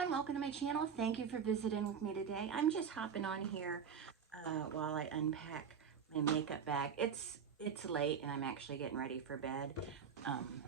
everyone, welcome to my channel. Thank you for visiting with me today. I'm just hopping on here while I unpack my makeup bag. It's late and I'm actually getting ready for bed. Um,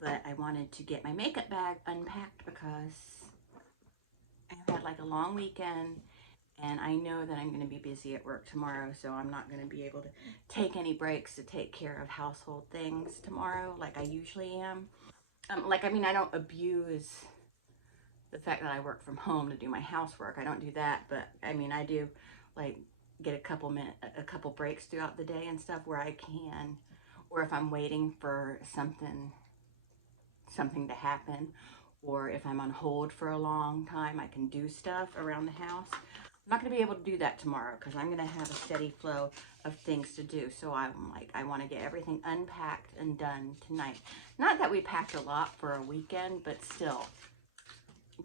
but I wanted to get my makeup bag unpacked because I had like a long weekend and I know that I'm going to be busy at work tomorrow, so I'm not going to be able to take any breaks to take care of household things tomorrow like I usually am. I don't abuse the fact that I work from home to do my housework. I don't do that, but I mean, I do like get a couple breaks throughout the day and stuff where I can, or if I'm waiting for something to happen, or if I'm on hold for a long time, I can do stuff around the house. I'm not going to be able to do that tomorrow because I'm going to have a steady flow of things to do. So I want to get everything unpacked and done tonight. Not that we packed a lot for a weekend, but still,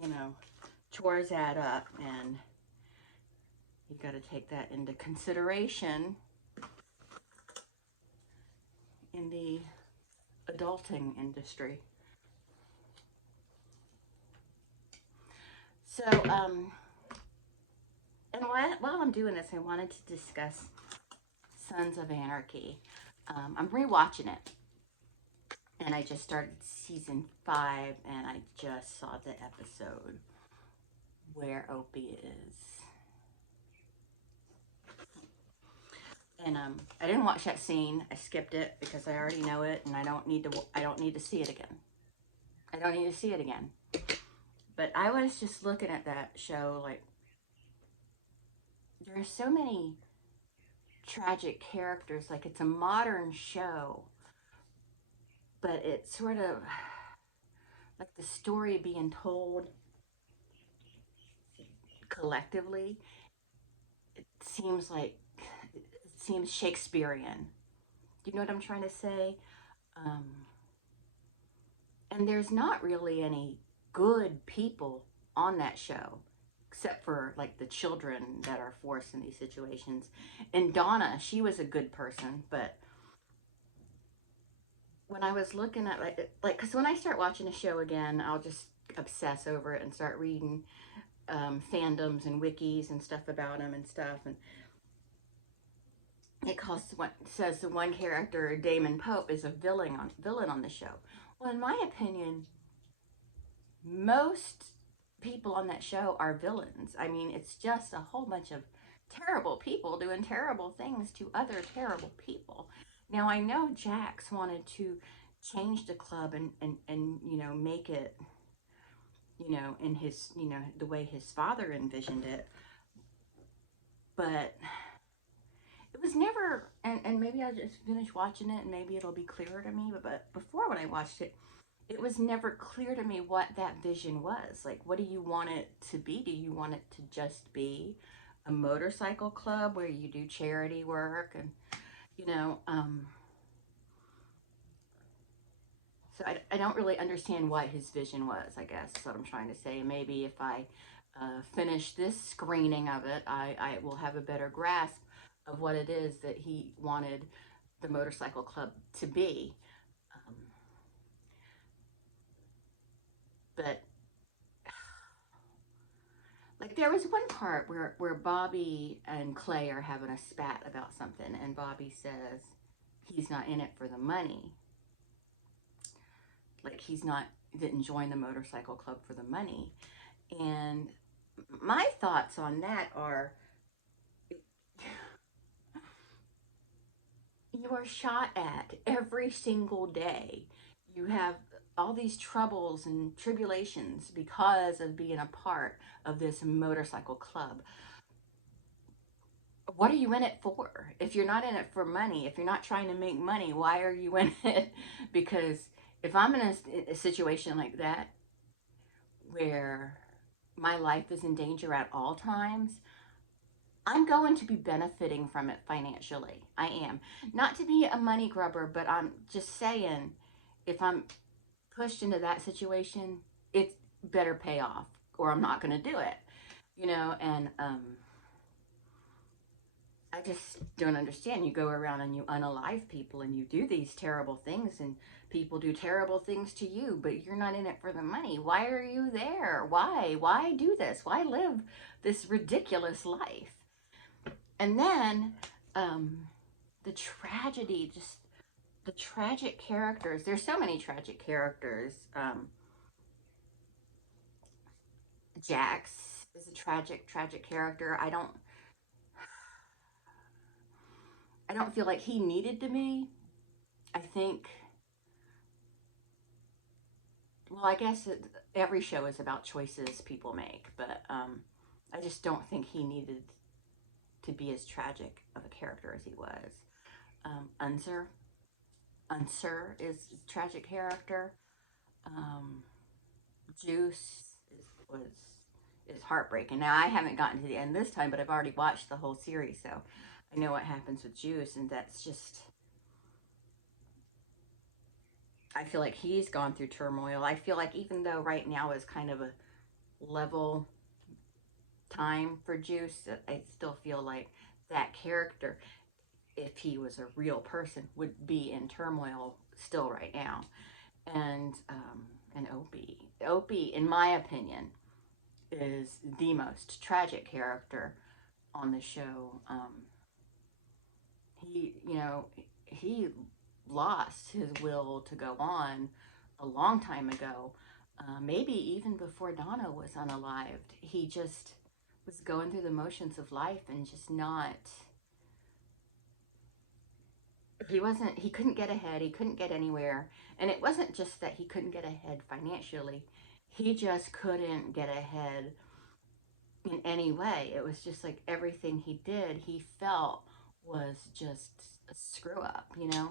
you know, chores add up and you got to take that into consideration in the adulting industry. So, and while I'm doing this, I wanted to discuss Sons of Anarchy. I'm rewatching it, and I just started season 5, and I just saw the episode where Opie is. And I didn't watch that scene. I skipped it because I already know it, and I don't need to see it again. I don't need to see it again. But I was just looking at that show, like, there are so many tragic characters. Like, it's a modern show, but it's sort of like the story being told collectively. It seems like, it seems Shakespearean. Do you know what I'm trying to say? Um, and there's not really any good people on that show, except for like the children that are forced in these situations. And Donna, she was a good person, but when I was looking at because when I start watching a show again, I'll just obsess over it and start reading fandoms and wikis and stuff about them and stuff. And says the one character, Damon Pope, is a villain on the show. Well, in my opinion, most people on that show are villains. I mean, it's just a whole bunch of terrible people doing terrible things to other terrible people. Now, I know Jax wanted to change the club and make it, in his, the way his father envisioned it. But it was never, and maybe I just finished watching it and maybe it'll be clearer to me, but before when I watched it, it was never clear to me what that vision was. Like, what do you want it to be? Do you want it to just be a motorcycle club where you do charity work and, you know, so I don't really understand what his vision was, I guess is what I'm trying to say. Maybe if I finish this screening of it, I will have a better grasp of what it is that he wanted the motorcycle club to be. Um, but like there was one part where Bobby and Clay are having a spat about something, and Bobby says he's not in it for the money. Like didn't join the motorcycle club for the money. And my thoughts on that are, you are shot at every single day. You have all these troubles and tribulations because of being a part of this motorcycle club. What are you in it for? If you're not in it for money, if you're not trying to make money, why are you in it? Because if I'm in a situation like that where my life is in danger at all times, I'm going to be benefiting from it financially. I am. Not to be a money grubber, but I'm just saying, if I'm pushed into that situation, it better pay off or I'm not going to do it, and I just don't understand. You go around and you unalive people and you do these terrible things, and people do terrible things to you, but you're not in it for the money. Why are you there? Why? Why do this? Why live this ridiculous life? And then the tragedy, just the tragic characters. There's so many tragic characters. Jax is a tragic character. I don't feel like he needed to be. I think, well, I guess every show is about choices people make, but I just don't think he needed to be as tragic of a character as he was. Unser, Unser is a tragic character. Um, Juice was is heartbreaking. Now I haven't gotten to the end this time, but I've already watched the whole series, so I know what happens with Juice, and that's just. I feel like he's gone through turmoil. I feel like even though right now is kind of a level time for Juice, I still feel like that character, if he was a real person, would be in turmoil still right now. And Opie, in my opinion, is the most tragic character on the show. He lost his will to go on a long time ago, maybe even before Donna was unalived. He just was going through the motions of life and just not. He couldn't get ahead, he couldn't get anywhere. And it wasn't just that he couldn't get ahead financially, he just couldn't get ahead in any way. It was just like everything he did, he felt was just a screw up, you know?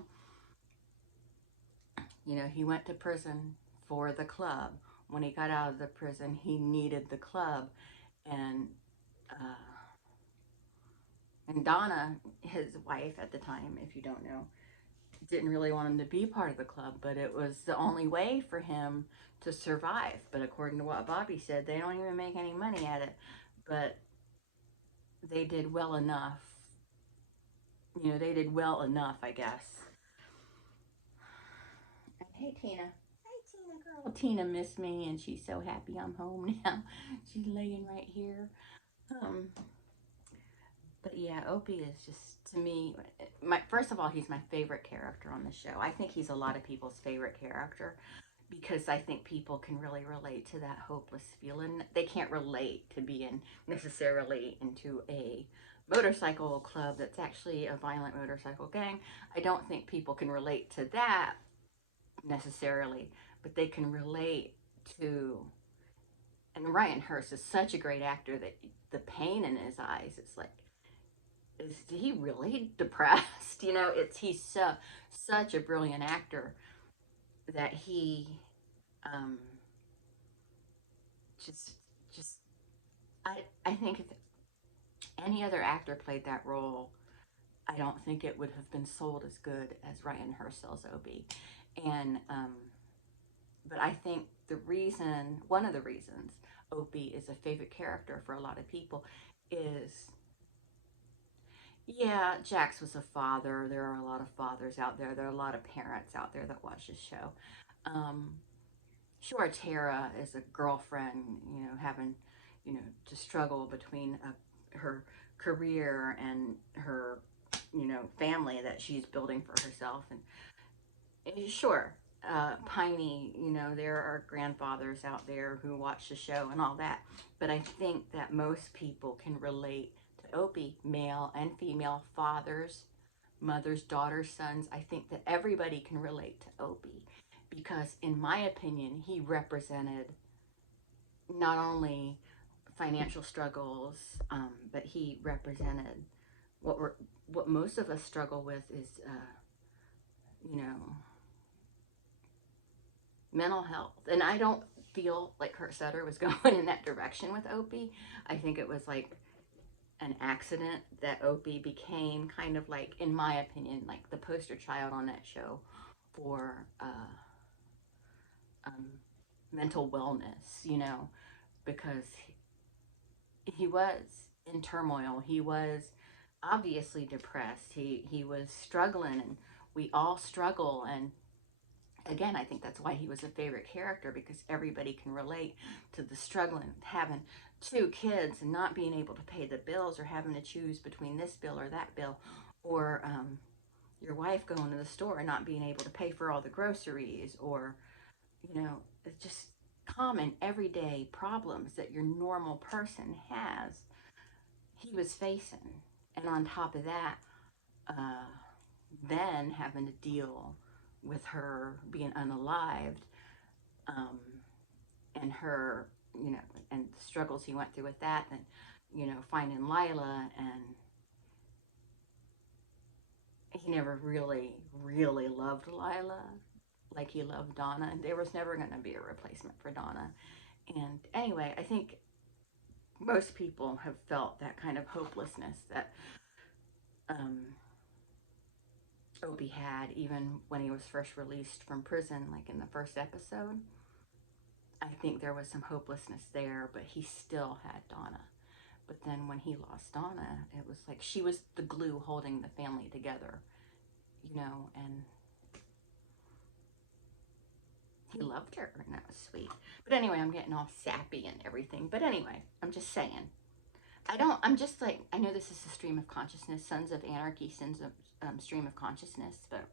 He went to prison for the club. When he got out of the prison, he needed the club. And uh, and Donna, his wife at the time, if you don't know, didn't really want him to be part of the club, but it was the only way for him to survive. But according to what Bobby said, they don't even make any money at it. But they did well enough. They did well enough, I guess. And hey, Tina. Hey, Tina, girl. Tina missed me, and she's so happy I'm home now. She's laying right here. Um, but yeah, Opie is just, to me, first of all, he's my favorite character on the show. I think he's a lot of people's favorite character because I think people can really relate to that hopeless feeling. They can't relate to being necessarily into a motorcycle club that's actually a violent motorcycle gang. I don't think people can relate to that necessarily, but they can relate to. And Ryan Hurst is such a great actor that the pain in his eyes, it's like, is he really depressed? He's such a brilliant actor that he um, just just I think if any other actor played that role, I don't think it would have been sold as good as Ryan Hurst's Opie. And but I think one of the reasons Opie is a favorite character for a lot of people is, yeah, Jax was a father. There are a lot of fathers out there. There are a lot of parents out there that watch this show. Um, sure, Tara is a girlfriend, having, to struggle between her career and her, family that she's building for herself. And sure, Piney, there are grandfathers out there who watch the show and all that. But I think that most people can relate to Opie, male and female fathers, mothers, daughters, sons. I think that everybody can relate to Opie because, in my opinion, he represented not only financial struggles, but he represented what most of us struggle with is, you know, mental health. And I don't feel like Kurt Sutter was going in that direction with Opie. I think it was like an accident that Opie became kind of like, in my opinion, like the poster child on that show for um, mental wellness, because he was in turmoil. He was obviously depressed. He was struggling, and we all struggle. And again, I think that's why he was a favorite character, because everybody can relate to the struggling, having two kids and not being able to pay the bills, or having to choose between this bill or that bill, or your wife going to the store and not being able to pay for all the groceries, or, it's just common everyday problems that your normal person has, he was facing. And on top of that, uh, then having to deal with her being unalived, um, and her, and the struggles he went through with that, and, finding Lila, and he never really, really loved Lila like he loved Donna, and there was never going to be a replacement for Donna. And anyway, I think most people have felt that kind of hopelessness that um, Opie had, even when he was first released from prison, like in the first episode. I think there was some hopelessness there, but he still had Donna. But then when he lost Donna, it was like she was the glue holding the family together, and he loved her, and that was sweet. But anyway, I'm getting all sappy and everything. But anyway, I'm just saying. I'm just like, I know this is a stream of consciousness, Sons of Anarchy, Sins of Stream of Consciousness. But,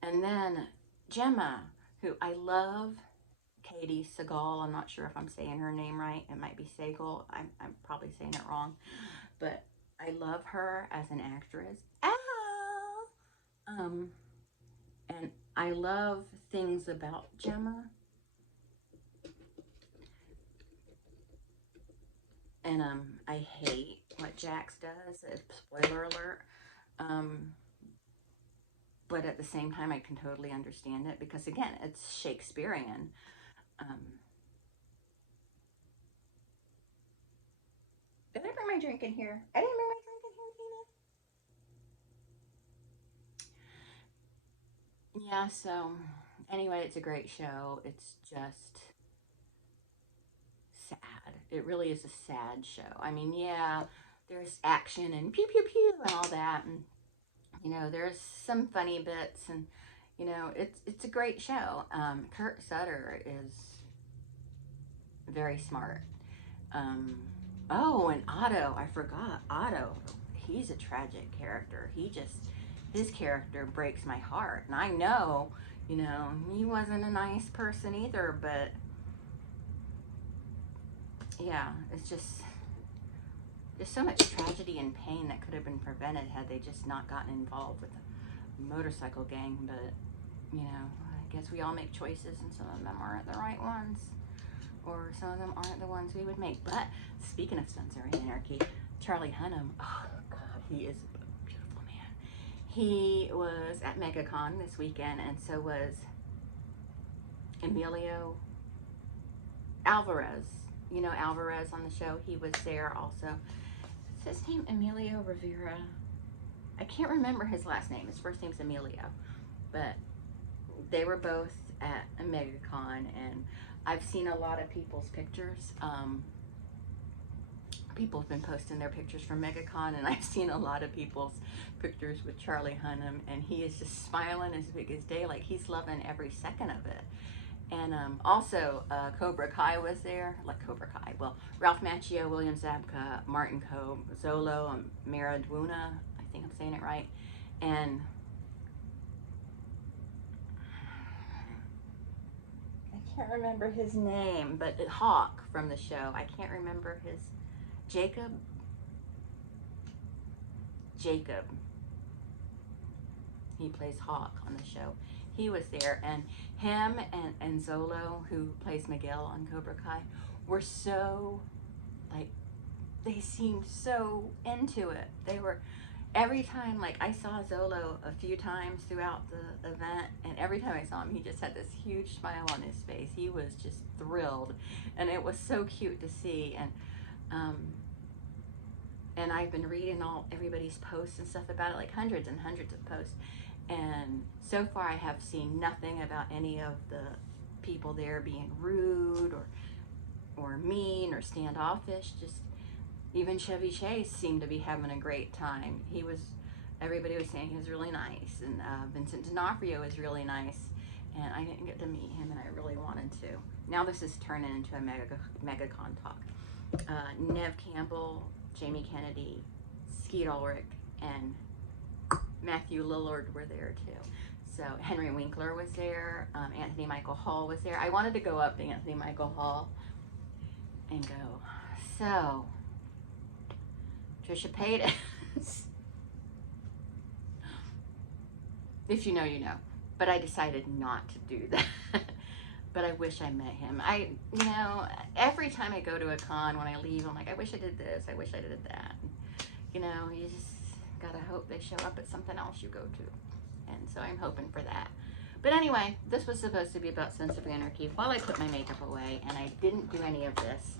and then Gemma, who I love, Katie Segal. I'm not sure if I'm saying her name right. It might be Segal. I'm probably saying it wrong. But I love her as an actress. Ow! And I love things about Gemma. And I hate what Jax does. Spoiler alert. But at the same time, I can totally understand it, because again, it's Shakespearean. Um, did I bring my drink in here? I didn't bring my drink in here, Tina. Yeah, so anyway, it's a great show. It's just sad. It really is a sad show. I mean, yeah, there's action and pew pew pew and all that, and there's some funny bits, and it's a great show. Kurt Sutter is very smart. Um, oh, and Otto, I forgot Otto. He's a tragic character. His character breaks my heart, and I know, he wasn't a nice person either, but yeah, it's just, there's so much tragedy and pain that could have been prevented had they just not gotten involved with the motorcycle gang. But, I guess we all make choices, and some of them aren't the right ones, or some of them aren't the ones we would make. But speaking of Sons of Anarchy, Charlie Hunnam, oh God, he is a beautiful man. He was at MegaCon this weekend, and so was Emilio Alvarez. Alvarez on the show, he was there also. Is his name Emilio Rivera? I can't remember his last name. His first name's Emilio. But they were both at a MegaCon, and I've seen a lot of people's pictures. People have been posting their pictures from MegaCon, and I've seen a lot of people's pictures with Charlie Hunnam, and he is just smiling as big as day, like he's loving every second of it. And also, Cobra Kai was there, like Cobra Kai. Well, Ralph Macchio, William Zabka, Martin Coe, Zolo, Maradona, I think I'm saying it right. And I can't remember his name, but Hawk from the show. I can't remember his, Jacob. He plays Hawk on the show. He was there, and him and Zolo, who plays Miguel on Cobra Kai, were so, like, they seemed so into it. They were, every time, like, I saw Zolo a few times throughout the event, and every time I saw him, he just had this huge smile on his face. He was just thrilled, and it was so cute to see. And I've been reading everybody's posts and stuff about it, like hundreds and hundreds of posts. And so far I have seen nothing about any of the people there being rude or mean or standoffish. Just, Even Chevy Chase seemed to be having a great time. Everybody was saying he was really nice, and Vincent D'Onofrio is really nice, and I didn't get to meet him, and I really wanted to. Now this is turning into a MegaCon talk. Nev Campbell, Jamie Kennedy, Skeet Ulrich, and Matthew Lillard were there too. So Henry Winkler was there. Anthony Michael Hall was there. I wanted to go up to Anthony Michael Hall and go, so Trisha Paytas. If you know, you know. But I decided not to do that. But I wish I met him. You know, every time I go to a con, when I leave, I'm like, I wish I did this. I wish I did that. You know, you just gotta hope they show up at something else you go to. And so I'm hoping for that. But anyway, this was supposed to be about Sons of Anarchy while I put my makeup away, and I didn't do any of this.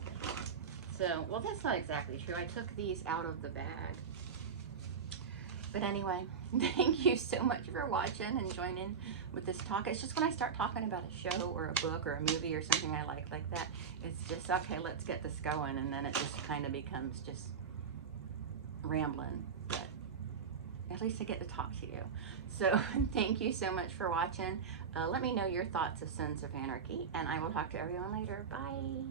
So, well, that's not exactly true. I took these out of the bag. But anyway, thank you so much for watching and joining with this talk. It's just when I start talking about a show or a book or a movie or something I like that, it's just, okay, let's get this going. And then it just kind of becomes just rambling. But at least I get to talk to you. So thank you so much for watching. Let me know your thoughts of Sons of Anarchy, and I will talk to everyone later. Bye.